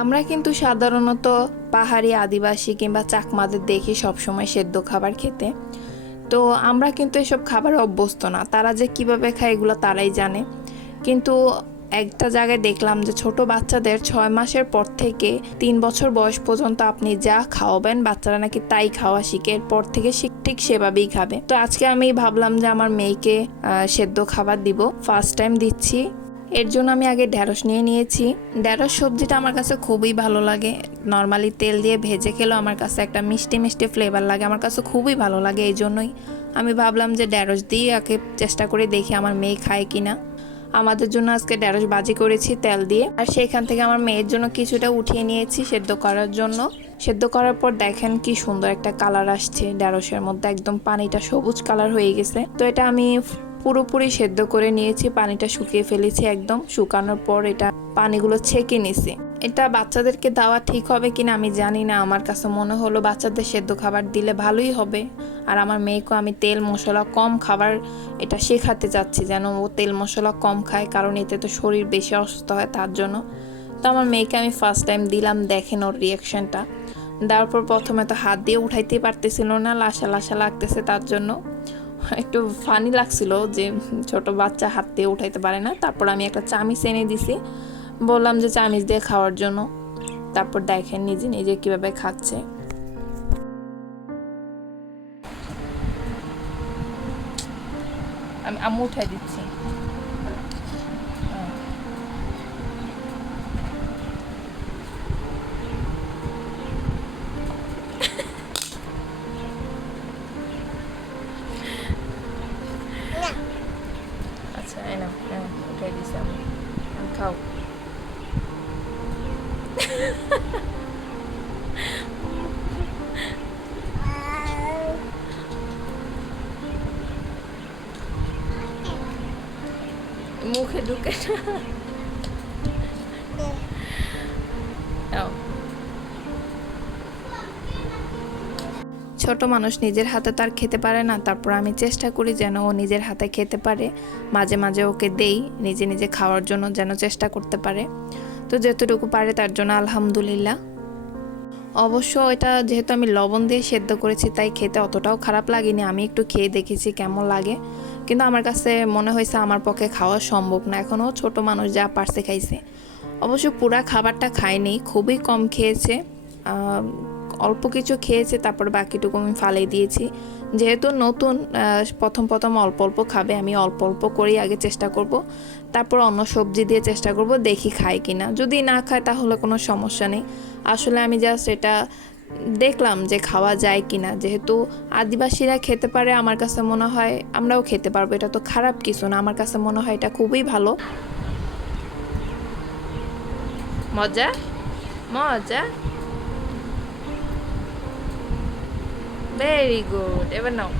আমরা কিন্তু সাধারণত পাহাড়ি আদিবাসী কিংবা চাকমাদের দেখি সবসময় সেদ্ধ খাবার খেতে। তো আমরা কিন্তু এসব খাবারে অভ্যস্ত না, তারা যে কিভাবে খায় এগুলো তারাই জানে। কিন্তু একটা জায়গায় দেখলাম যে ছোট বাচ্চাদের 6 মাসের পর থেকে 3 বছর বয়স পর্যন্ত আপনি যা খাওয়াবেন বাচ্চারা নাকি তাই খাওয়া শিখে, এরপর থেকে ঠিক সেভাবেই খাবে। তো আজকে আমি ভাবলাম যে আমার মেয়েকে সেদ্ধ খাবার দিব, ফার্স্ট টাইম দিচ্ছি। এর জন্য আমি আগে ঢ্যাঁড়স নিয়ে নিয়েছি। ঢ্যাঁড়স সবজিটা আমার কাছে খুবই ভালো লাগে। নর্মালি তেল দিয়ে ভেজে খেলেও আমার কাছে একটা মিষ্টি মিষ্টি ফ্লেভার লাগে, আমার কাছে খুবই ভালো লাগে। এই জন্যই আমি ভাবলাম যে ঢ্যাঁড়স দিয়ে আগে চেষ্টা করে দেখি আমার মেয়ে খায় কিনা। আমাদের জন্য আজকে ঢ্যাঁড়স ভাজি করেছি তেল দিয়ে, আর সেইখান থেকে আমার মেয়ের জন্য কিছুটা উঠিয়ে নিয়েছি সেদ্ধ করার জন্য। সেদ্ধ করার পর দেখেন কি সুন্দর একটা কালার আসছে ঢ্যাঁড়সের মধ্যে, একদম পানিটা সবুজ কালার হয়ে গেছে। তো এটা আমি পুরোপুরি সেদ্ধ করে নিয়েছি, পানিটা শুকিয়ে ফেলেছি, একদম শুকানোর পর এটা পানিগুলো ছেঁকে নিছি। এটা বাচ্চাদেরকে দেওয়া ঠিক হবে কিনা আমি জানি না, আমার কাছে মনে হলো বাচ্চাদের সেদ্ধ খাবার দিলে ভালোই হবে। আর আমার মেয়েকে আমি তেল মশলা কম খাবার এটা শেখাতে চাচ্ছি, যেন ও তেল মশলা কম খায়, কারণ এতে তো শরীর বেশি অসুস্থ হয় তার জন্য। তো আমার মেয়েকে আমি ফার্স্ট টাইম দিলাম, দেখেন ওর রিয়াকশানটা। দেওয়ার পর প্রথমে তো হাত দিয়ে উঠাইতেই পারতেছিল না, লাসা লাসা লাগতেছে, তার জন্য একটু ফানি লাগছিল যে ছোট বাচ্চা হাত দিয়ে উঠাইতে পারে না। তারপর আমি একটা চামিচ এনে দিছি, বললাম যে চামিচ দিয়ে খাওয়ার জন্য। তারপর দেখেন নিজে নিজে কিভাবে খাচ্ছে। আমি আম্মু উঠাই দিচ্ছি। আচ্ছা এনাও উঠাই দিচ্ছি আমি, খাও। মুখে ঢুকে ছোট মানুষ নিজের হাতে তার খেতে পারে না, তারপর আমি চেষ্টা করি যেন ও নিজের হাতে খেতে পারে। মাঝে মাঝে ওকে দেই নিজে নিজে খাওয়ার জন্য, যেন চেষ্টা করতে পারে। তো যতটুকু পারে তার জন্য আলহামদুলিল্লাহ। অবশ্য এটা যেহেতু আমি লবণ দিয়ে সেদ্ধ করেছি তাই খেতে অতটাও খারাপ লাগেনি। আমি একটু খেয়ে দেখেছি কেমন লাগে, কিন্তু আমার কাছে মনে হয়েছে আমার পক্ষে খাওয়া সম্ভব না। এখনও ছোট মানুষ যা পারছে খাইছে। অবশ্য পুরা খাবারটা খায়নি, খুবই কম খেয়েছে, অল্প কিছু খেয়েছে, তারপর বাকিটুকু আমি ফালিয়ে দিয়েছি। যেহেতু নতুন, প্রথম প্রথম অল্প অল্প খাবে, আমি অল্প অল্প করেই আগে চেষ্টা করব, তারপর অন্য সবজি দিয়ে চেষ্টা করব, দেখি খায় কিনা। যদি না খায় তাহলে কোনো সমস্যা নেই। আসলে আমি জাস্ট এটা দেখলাম যে খাওয়া যায় কিনা। যেহেতু আদিবাসীরা খেতে পারে, আমার কাছে মনে হয় আমরাও খেতে পারবো, এটা তো খারাপ কিছু না। আমার কাছে মনে হয় এটা খুবই ভালো। মজা মজা, ভেরি গুড। এবার নাও।